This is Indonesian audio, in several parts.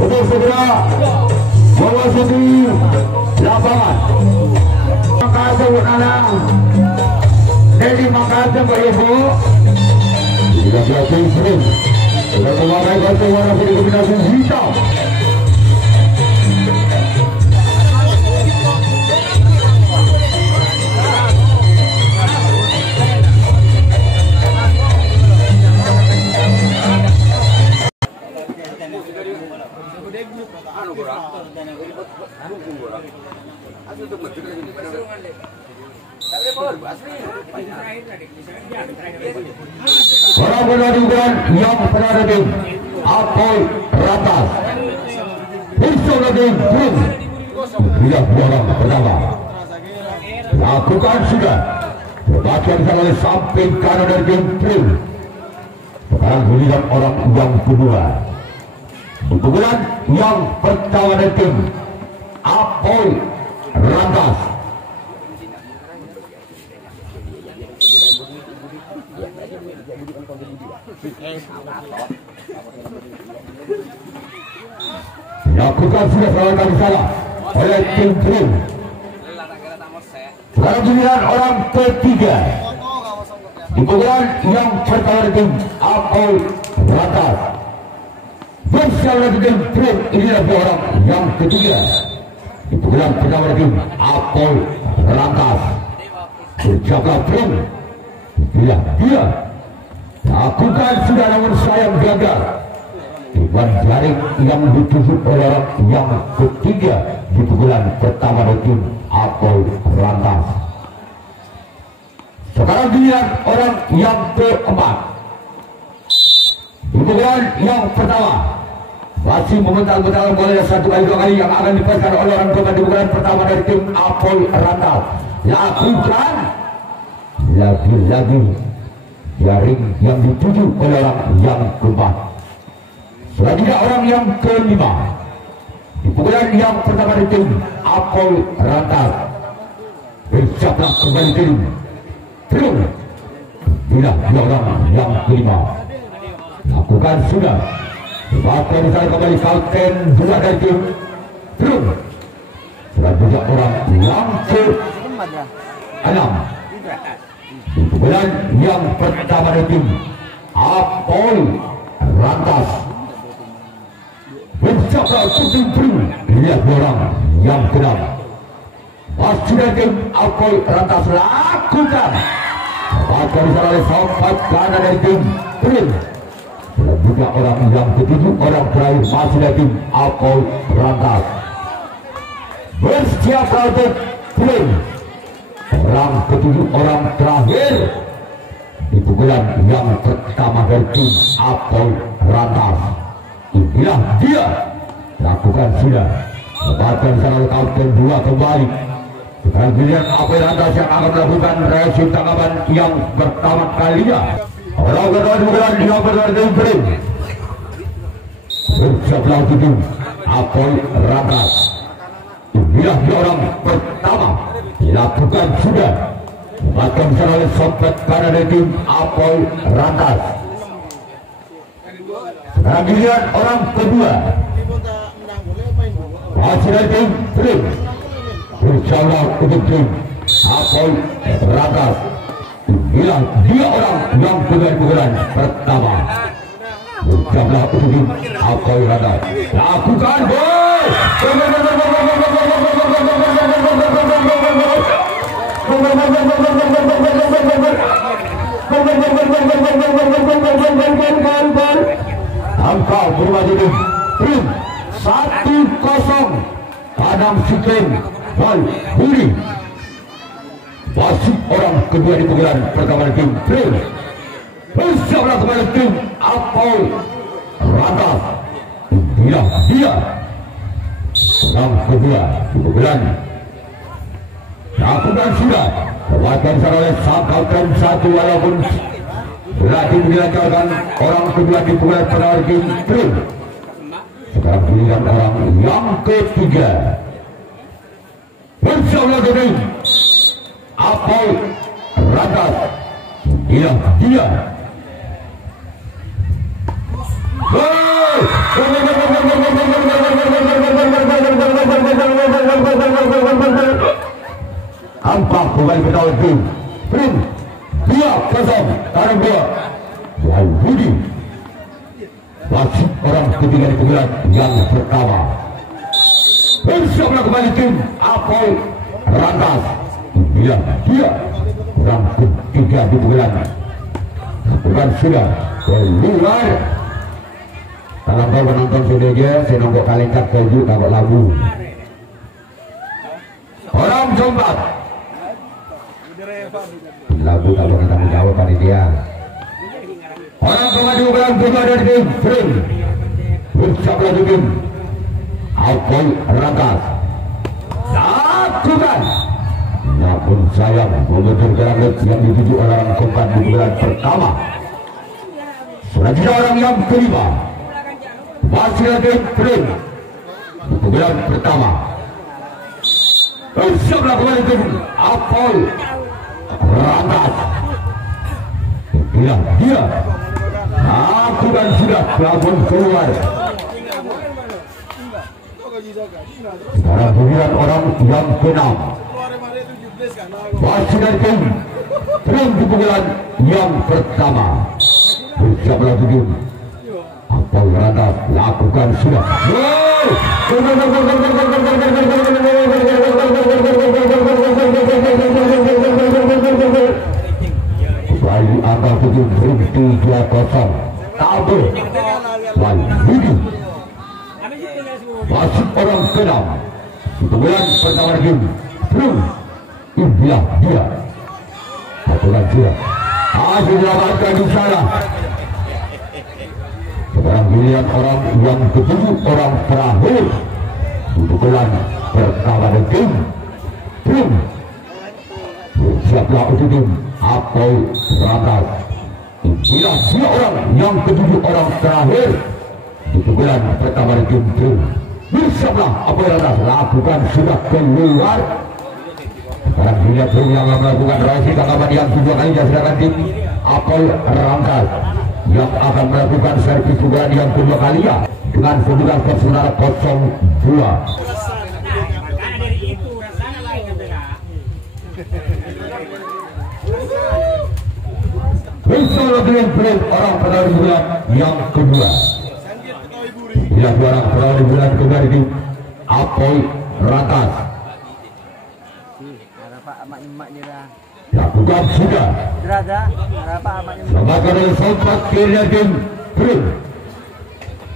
Untuk segera memasuki lapangan. Makasih Alang Dedi makasih Pak Ibu. Tidak berhasil sering dengan memakai kartu warna putih kombinasi hitam. Para penadikan yang berada di Apoy Ratas Bersama dengan Brum Tidak orang pertama lakukan sudah Bagian oleh samping kanan dari tim Brum. Sekarang giliran orang yang kedua. Pukulan yang pertama dari tim Apoy Ratas. Lakukan sudah salah kali salah oleh tim Brum. Sekarang giliran orang ketiga. Pukulan yang pertama dari tim Apoy Ratas. Bersama dengan Brum, inilah dua orang yang ketiga. Pukulan pertama dari tim Apoy Ratas. Berjaga Brum. Dia lakukan sudah namun sayang gagal. Iwan jaring yang ditusuk oleh orang yang ketiga di pukulan pertama dari tim Apoy Ratas. Sekarang giliran orang yang keempat. Di pukulan yang pertama masih memental-mental boleh satu kali dua kali yang akan dipasang oleh orang keempat di pukulan pertama dari tim Apoy Ratas. Lakukan lagi jaring yang dituju oleh orang yang keempat. Selanjutnya orang yang kelima. Di pukulan yang pertama dari tim Apoy Ratas. Bersiaplah kembali tim Brum. Bila orang yang kelima. Lakukan sudah. Maka misalnya kembali kapten dua dari tim Brum. Selanjutnya orang yang ke-6. Di pukulan yang pertama dari tim Apoy Ratas. Bersiaplah untuk tim Brum. Lihat orang yang ke-6. Masih dari tim Apoy Ratas. Lakukan. Maka misalnya oleh sampai kanan dari tim Brum. Selanjutnya orang yang ketujuh, orang terakhir masih dari tim Apoy Ratas. Bersiaplah untuk Brum. Orang ketujuh, orang terakhir di pukulan yang pertama dari tim Apoy Ratas. Inilah dia. Lakukan sudah. Bahkan sana kapten dua kembali. Sekarang giliran Apoy Ratas yang akan melakukan reaksi tanggapan yang pertama kalinya. Orang kedua di pukulan yang pertama dari tim Brum. Bersiaplah untuk tim Apoy Ratas. Inilah dia orang pertama. Dilakukan sudah. Bahkan sana oleh sompet kanan dari tim Apoy Ratas. Sekarang giliran orang kedua. Masih dari tim Brum. Bersiaplah untuk tim Apoy Ratas. Inilah dia orang yang pukulan pertama. Bersiaplah untuk tim Apoy Ratas. Lakukan gol. Angka berubah jadi Brum 1-0. Adam Siklin Bal Budi. Masih orang kedua di pukulan pertama tim Brum. Bersiaplah kepada tim Apoy Ratas. Inilah dia orang kedua di pukulan. Lakukan sudah. Perwakilan sana oleh Kapten satu walaupun berarti dilancarkan orang kedua di pukulan pertama tim Brum. Sekarang giliran orang yang ketiga. Bersiaplah tim Apoy Ratas. Inilah dia Ampak kembali ke tahun tim Prim dia kosong taruh dua Budi wasit orang ketiga di pengadilan yang pertama. Bersama kembali tim Apoy Rantas dia orang ketiga di pengadilan bukan sudah keluar. Kalau kau menonton videonya saya nonton kalikat keju takut lagu orang Jombang lagu tak boleh tanggung jawab panitia. Orang pengadu belang juga dari tim Prim bersama lagi tim Apoy Rantas lakukan. Namun sayang membentur granat yang dituju orang kompan di bulan pertama. Selanjutnya orang yang kelima masih ada Prim di bulan pertama. Bersama kembali tim Apoy Rantas. Dia lakukan sudah pelabun keluar. Sekarang pilihan orang yang ke-6 masih dari tim Prim di pukulan yang pertama. Bersama lagi tim Apoy Rantas lakukan sudah. Kembali angka tujuh berhenti 2-0 tabel Budi masuk orang ke-6 di pengadilan pertama game Prim inilah dia aturan sudah masih dilakukan di sana. Sekarang giliran orang yang ketujuh orang terakhir di pengadilan pertama game Prim. Siaplah untuk tim Apoy Rantas. Inilah dia orang yang ketujuh orang terakhir di pengadilan pertama tim Prim. Bersama Apoy Rantas lakukan sudah keluar. Sekarang dia Prim yang melakukan raisi tangkapan yang tujuh kali, sedangkan tim Apoy Rantas yang akan melakukan servis pukulan yang kedua kalinya dengan kedudukan skor sementara 0-2. Bersama dengan Prim orang pertama di bulan yang kedua. Bila orang pertama di bulan kedua di Apoy Rantas. Lakukan sudah. Selamatkan oleh sontak kirinya tim Prim.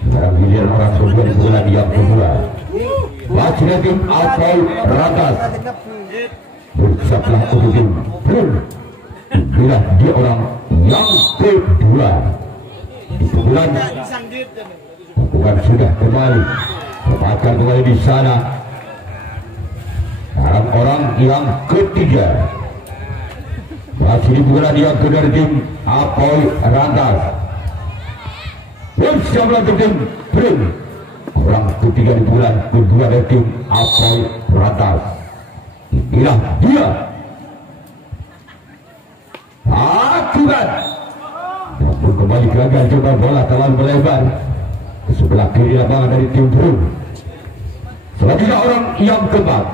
Sekarang giliran orang kedua di bulan yang kedua. Masih tim Apoy Rantas. Bersama untuk tim Prim. Bila dia orang yang kedua di bulan bukan sudah kembali tempatkan kembali di sana. Sekarang orang yang ketiga masih di bulan yang kedua tim Apoy Rantas. Bersama tim Prim orang ketiga di bulan kedua dari tim Apoy Rantas. Inilah dia lakukan. Namun kembali gagal coba bola terlalu melebar ke sebelah kiri lapangan dari tim Prim. Selanjutnya orang yang keempat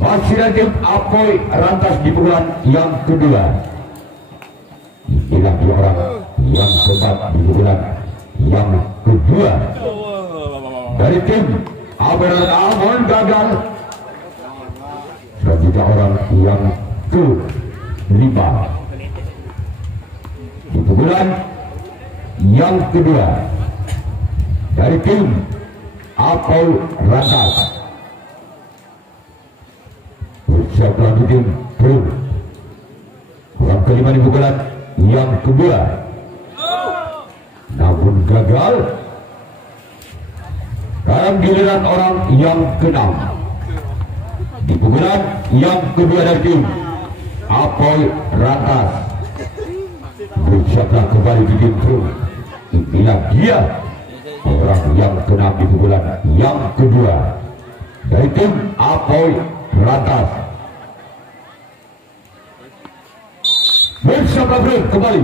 masih dari tim Apoy Rantas di pukulan yang kedua. Inilah dia orang yang keempat di pukulan yang kedua dari tim Apoy Rantas. Namun gagal. Selanjutnya orang yang ke-5 di pukulan yang kedua dari tim Apoy Rantas. Bersiap lagi tim Prim orang kelima di pukulan yang kedua, namun gagal. Sekarang giliran orang yang ke-6 di pukulan yang kedua dari tim Apoy Rantas. Bersiaplah kembali di tim Prim. Inilah dia orang yang ke-6 di pukulan yang kedua dari tim Apoy Rantas. Bersama Prim kembali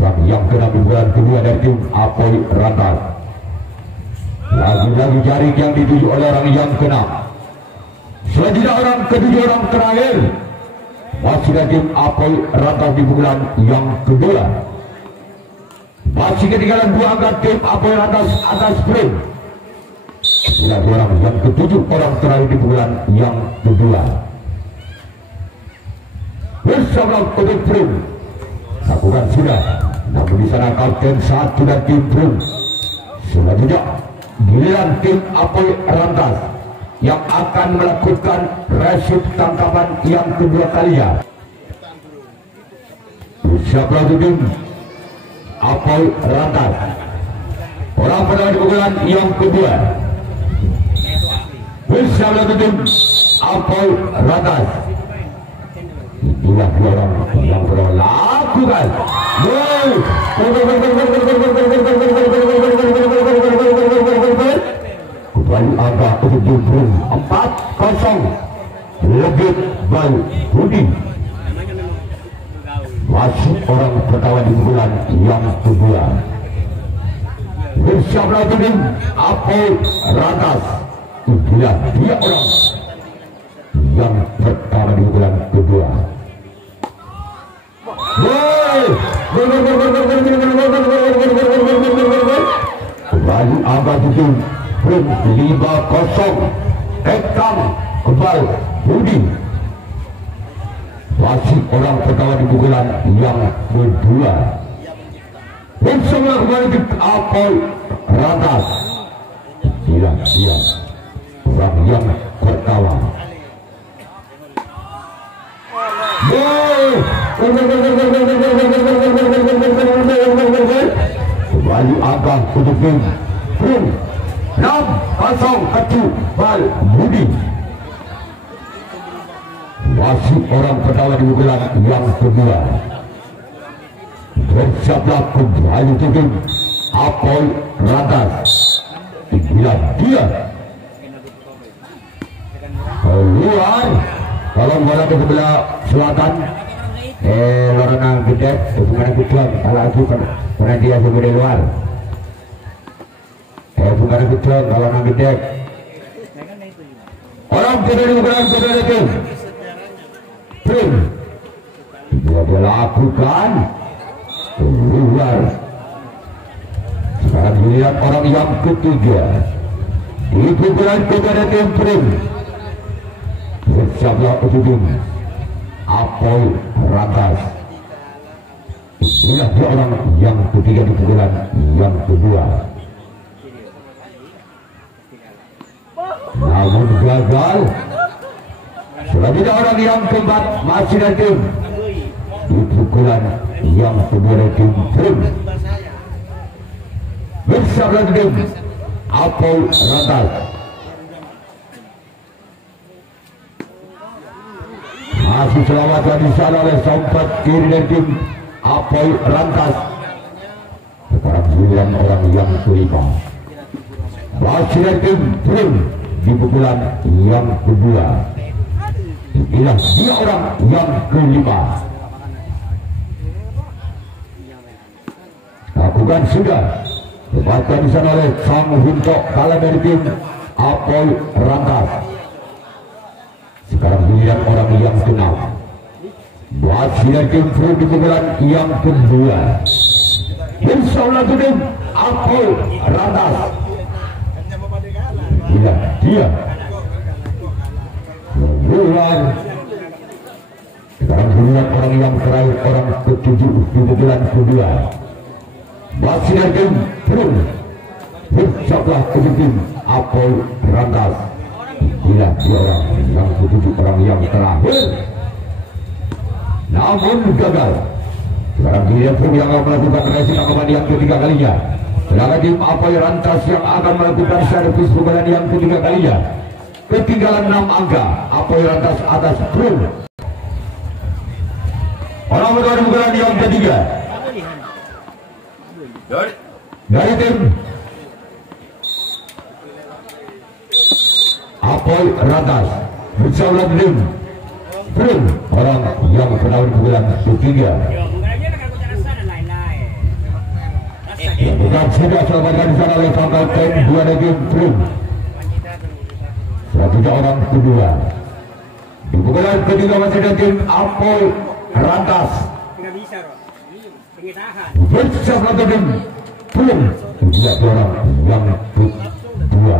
orang yang kena pukulan kedua dari tim Apoy Rantas. Lagi-lagi jaring yang dituju oleh orang yang kena. Selanjutnya orang ketujuh, orang terakhir masih dari tim Apoy Rantas di pukulan yang kedua. Masih ketinggalan 2 angka tim Apoy Rantas atas sprint. Lagi orang yang ketujuh, orang terakhir di pukulan yang kedua. Bersama untuk sprint lakukan sudah, namun di sana kapten 1 dan tim sprint. Selanjutnya giliran tim Apoy Rantas yang akan melakukan resip tangkapan yang kedua kalinya. Siapa tim Apoy Rantas, orang pertama di pukulan yang kedua. Bersama tim Apoy Rantas, inilah 2 orang yang pertama lakukan. Kembali angka untuk Jumbrun 4-0 lebih Bal Budi. Masuk orang pertama di pukulan yang kedua. Bersama tim Apoy Rantas, inilah 2 orang yang pertama di pukulan kedua. Kembali angka 7 5-0 Ekam Kebal Budi. Masih orang pertama di pukulan yang kedua. Bersama kembali di Apoy Rantas, dia orang yang pertama. Kembali angka untuk tim 6-0 Bal Budi. Masih orang pertama di pukulan yang kedua. Bersiaplah kembali untuk tim Apoy Rantas. Inilah dia keluar. Kalau bola ke sebelah selatan, Lorana gede, bukan kutuan. Kalau aku karena dia sebelah luar, bukan kutuan. Kalau nang gede, orang kedua di bukan kedua itu, dia lakukan keluar. Sekarang dilihat orang yang ketiga di pukulan kedua tim Prim. Bersiaplah untuk Apoy Rantas. Inilah 2 orang yang ketiga di pukulan yang kedua. Namun gagal. Selanjutnya orang yang keempat masih dari tim di pukulan yang kedua dari tim Prim. Bersiaplah tim Apoy Rantas. Masih selamatkan di sana oleh sompat kiri dari tim Apoy Rantas. Sekarang 9 orang yang kelima masih dari tim Prim di pukulan yang kedua. Inilah 2 orang yang kelima. Lakukan sudah, dibaca di sana oleh Sang Hunto kalah dari tim Apoy Rantas. Sekarang dilihat orang yang kenal. Masih dari tim Prim di pukulan yang kedua. Bersama tim Apoy Rantas. Inilah dia keluar. Sekarang dilihat orang yang terakhir, orang ketujuh di pukulan kedua. Masih dari tim Prim. Bersama tim Apoy Rantas. Inilah 2 orang yang ketujuh, orang yang terakhir. Namun gagal. Sekarang dilihat Prim yang akan melakukan resip tangkapan yang ketiga kalinya. Sedangkan tim Apoy Rantas yang akan melakukan servis pukulan yang ketiga kalinya. Ketinggalan 6 angka. Apoy Rantas atas Prim. Orang berada pukulan yang ketiga dari tim Apoy Rantas. Bersama tim Prim, orang yang pernah di pukulan ketiga. Dan sudah selamatkan di sana oleh sang kapten dua Negeri Trim. Selanjutnya orang kedua. Di pukulan ketiga masih ada tim Apol Rantas. Bersama tim Trim. Tidak orang yang kedua.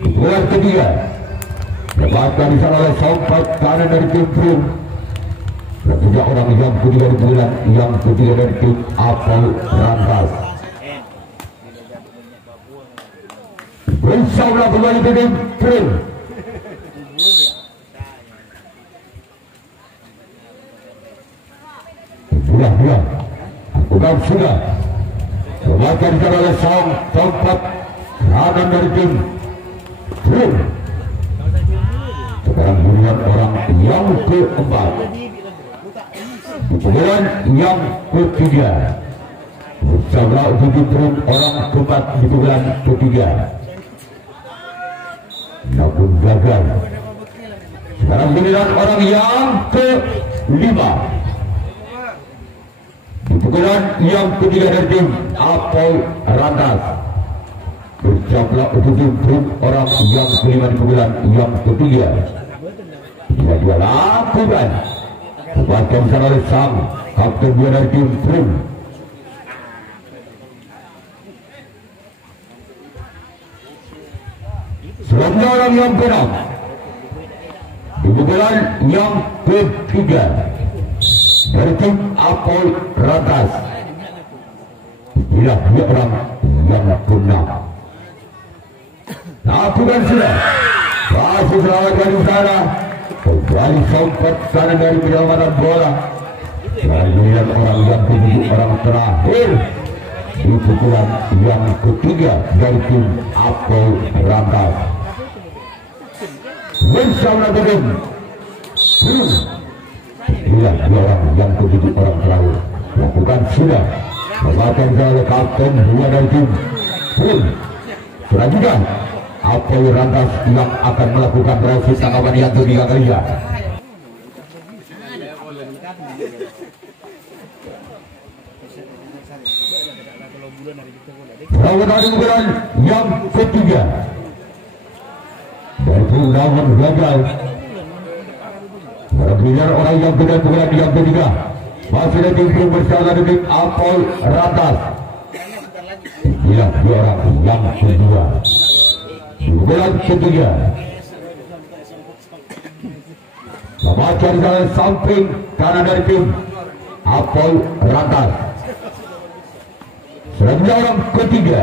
Di pukulan ketiga. Dapatkan di sana oleh sompat kanan dari tim Trim. Dan juga orang yang ketiga di bulan yang ketiga dari tim Apol Rantas. Bersama kembali ke tim Trim. Sudah bukan sudah. Dapatkan di sana oleh sompat kanan dari tim Trim. Sekarang bulan orang yang keempat. Kemudian yang ketiga. Bersama untuk Trim orang keempat di bulan ketiga. Namun gagal. Sekarang bulan orang yang kelima. Di pukulan yang ketiga dari tim Apol Rantas. Bersama untuk Trim orang yang kelima di pukulan yang ketiga. Bila dia lakukan. Dapatkan sana oleh sang kapten dua dari tim Trim. Selanjutnya orang yang keenam. Di pukulan yang ketiga dari tim Apol Rantas. Bila dia orang yang keenam. Lakukan sudah. Masih selamatkan di sana. Kembali sompat kanan dari penyelamatan bola. Kemudian orang yang ketujuh orang terakhir di pukulan yang ketiga dari tim Apol Rantas. Bersama dengan bila dua orang yang ketujuh orang terakhir lakukan sudah. Dapatkan oleh kapten dua dari tim Trim. Selanjutnya Apol Rantas yang akan melakukan reaksi tangkapan yang ketiga kalinya. Perawatan bulan yang ketiga. Dari pengundangan gagal. Kemudian orang yang kedua bulan yang ketiga. Masih ada tim Trim bersama dengan Apol Rantas. Inilah dua orang yang kedua. Bulan ketiga. Dapatkan dari samping kanan dari tim Apol Rantas. Selanjutnya orang ketiga.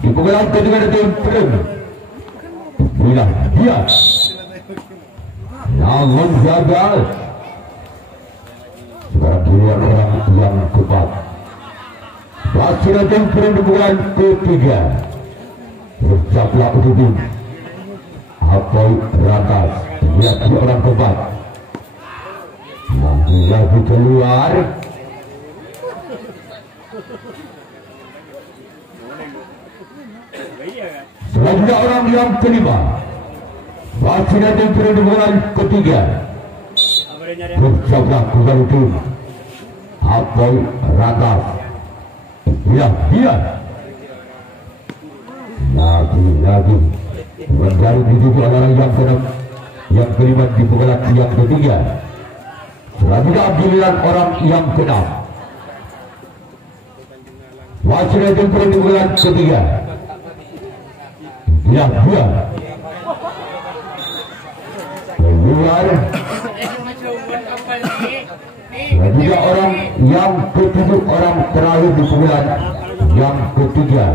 Di pukulan ketiga dari tim Trim. Bila dia namun gagal. Sekarang dua orang yang keempat. Masih ada tim Trim di pukulan ketiga. Bersama untuk tim Apol Rantas. Lihat dua orang keempat. Lagi keluar. Selanjutnya orang yang kelima. Masih ada tim Trim di bulan ketiga. Bersama kembali tim Apol Rantas. Lihat dia. Lagi menjadi dituju orang yang keenam, yang kelima di pukulan yang ketiga. Selanjutnya giliran orang yang keenam. Masih ada tim Trim di pukulan ketiga. Yang dua keluar. Selanjutnya orang yang ketujuh orang terakhir di pukulan yang ketiga.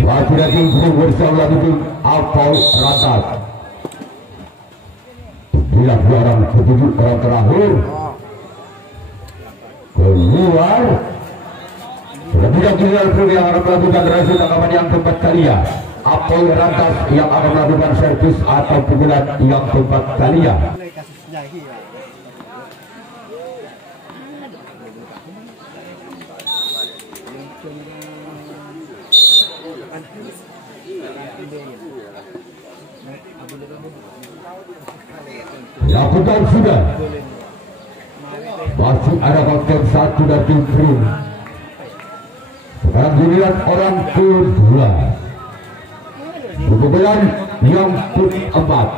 Masih ada tim Trim bersama tim Apol Rantas. Bila dua orang ketujuh orang terakhir keluar. Selanjutnya giliran Trim yang akan melakukan reaksi tangkapan yang keempat kalinya. Apol Rantas yang akan melakukan servis atau pukulan yang keempat kalinya. Lakukan sudah. Masih ada konten satu dari tim Trim. Sekarang giliran orang kedua. Pukulan yang keempat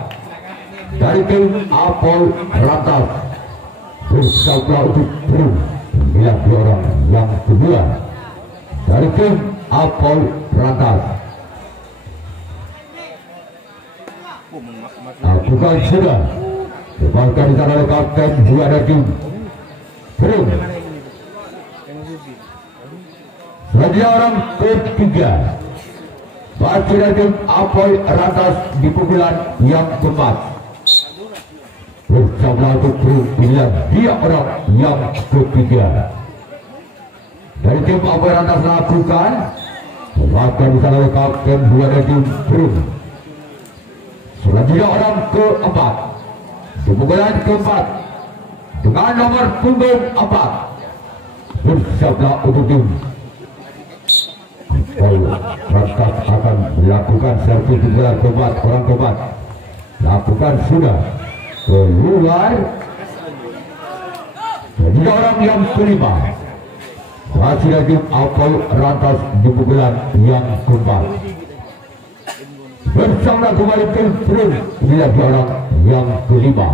dari tim Apol Ratas bersabda untuk Brum. Inilah dua orang yang kedua dari tim Apol Ratas. Bukan sudah dimainkan di sana oleh kapten dua dari tim Brum. Selanjutnya orang ketiga masih dari tim Apol Ratas di pukulan yang keempat bersama untuk Brum. Inilah dia orang yang ketiga dari tim Apol Ratas lakukan dimainkan di sana oleh kapten dua dari tim Brum. Selanjutnya orang keempat di pukulan keempat dengan nomor punggung 4 bersabda untuk tim Ratas akan melakukan servis pukulan keempat. Orang keempat lakukan sudah keluar. Selanjutnya orang yang kelima masih lagi Apol Ratas di pukulan yang keempat bersama kembali tim Brum. Inilah dia orang yang kelima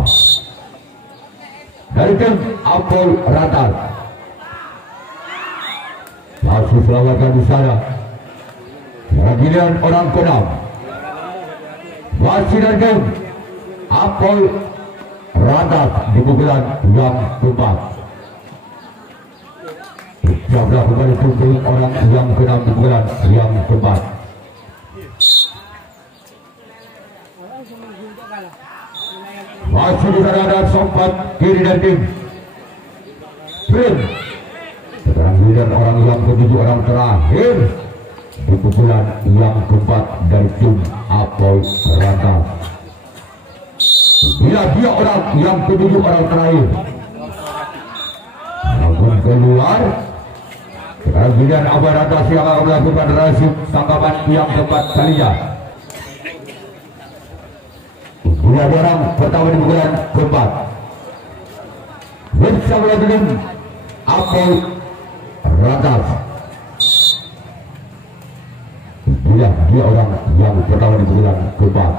dari tim Apol Ratas. Masih selamatkan di sana. Giliran orang ke-6 masih dari tim Apol Ratas di pukulan yang keempat. Bersama kembali tim orang yang ke-6 di pukulan yang keempat. Masih di sana ada sompat kiri dari tim Brum. Sekarang giliran orang yang ke-7, orang terakhir di pukulan yang keempat dari tim Apol Ratas. Bila dia orang yang ke-7, orang terakhir namun keluar. Sekarang giliran Apol Ratas yang akan melakukan rasib tangkapan yang keempat kalinya. Bila dia orang pertama di pukulan keempat bersama dengan Apol Ratas. Bila dia orang yang pertama di pukulan keempat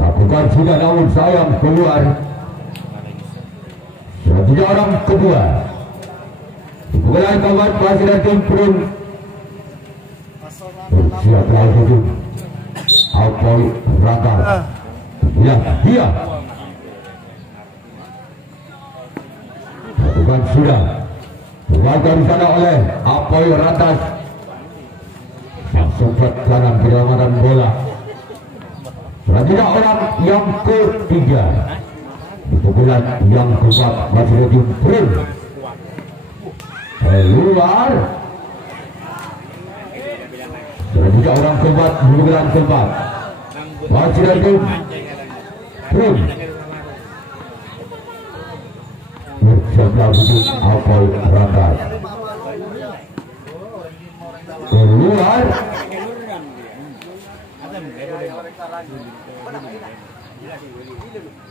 lakukan sudah, namun sayang keluar. Selanjutnya orang kedua di pukulan keempat masih dari tim Brum. Bersiap lagi tim Apol Ratas. Ya, dia lakukan sudah dibaca di sana oleh Apol Ratas. Sempat kanan penyelamatan bola. Selanjutnya orang yang ketiga di pukulan yang keempat masih dari tim Brum. Keluar. Selanjutnya orang keempat di pukulan keempat masih dari tim Brum. Bersama tim Apol Ratas. Keluar.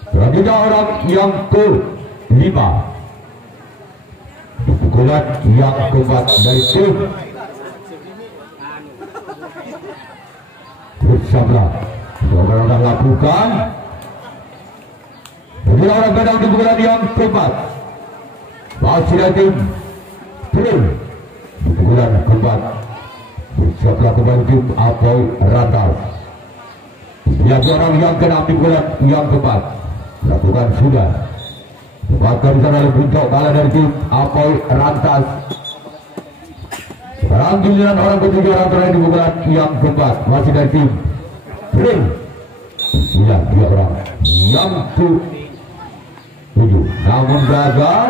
Selanjutnya orang yang ke-5 di pukulan yang keempat dari tim bersama orang lakukan. Kemudian orang kadang di pukulan yang keempat masih dari tim Brum di pukulan keempat bersama kembali tim Apol Ratas. Dia orang yang ke-6 di pukulan yang keempat lakukan sudah dapatkan di sana oleh Buntok kalah dari tim Apol Ratas. Sekarang giliran orang ke-7, orang terakhir di pukulan yang keempat masih dari tim Brum. Dia orang yang ke-7 namun gagal.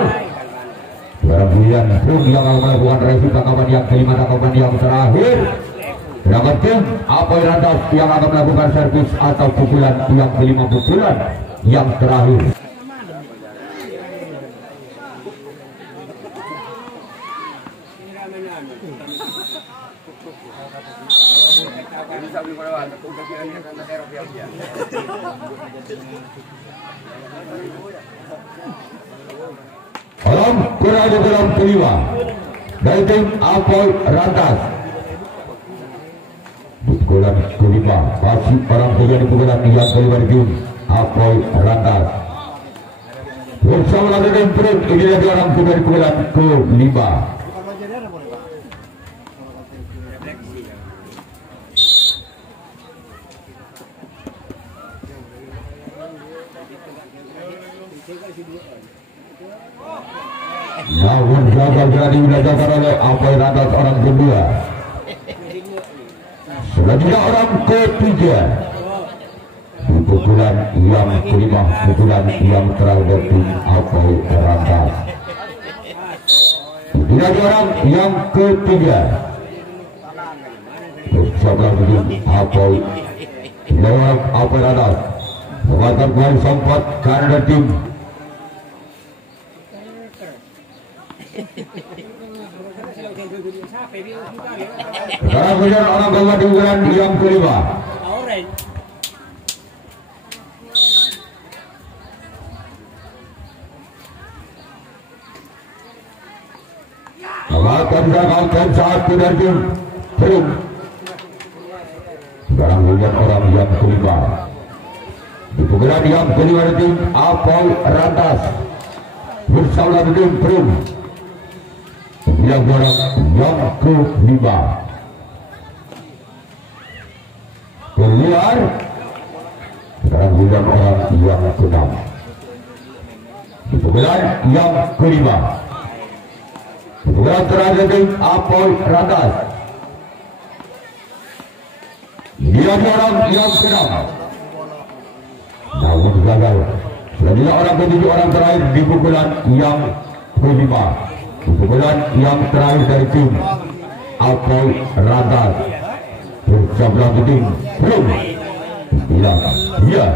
Sekarang giliran Brum yang akan melakukan review tangkapan yang kelima, tangkapan yang terakhir. Sedangkan tim Apol Ratas yang akan melakukan servis atau pukulan yang kelima, pukulan yang terakhir. Dalam kelima dari tim Apoy Rantas. Pukulan kelima masih orang terjadi pukulan yang kelima di tim Apoy Rantas. Bersama lagi tim Prim, ini lagi orang terjadi pukulan kelima. Namun gagal berani dilakukan oleh Apoy Rantas orang kedua. Selanjutnya orang ketiga. Pukulan yang kelima, pukulan yang terakhir tim Apoy Rantas. Tidak orang yang ketiga. Bersama tim Apoy lewat Apoy Rantas. Mengatakan kembali sempat karena tim sekarang kemudian orang bawa di ukuran yang kelima. Akan gagalkan satu dari tim Prim. Sekarang kemudian orang yang kelima. Di ukuran yang kelima dari tim Apoy Rantas. Bersama tim Prim. Yang orang yang kelima keluar. Sekarang bulan orang yang keenam. Pukulan yang kelima, pukulan terakhir tim Apoy Rantas. Yang orang yang keenam, namun gagal. Selanjutnya orang ketujuh, orang terakhir di pukulan yang kelima. Pukulan yang terakhir dari tim Apoy Rantas. Bersama tim Prim. Bilang iya.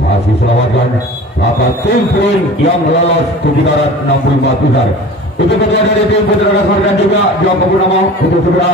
Masih selamatkan dapat tim Prim yang lolos ke putaran 65 besar. Itu kedua dari tim Putra Kasar dan juga Joko Purnama untuk segera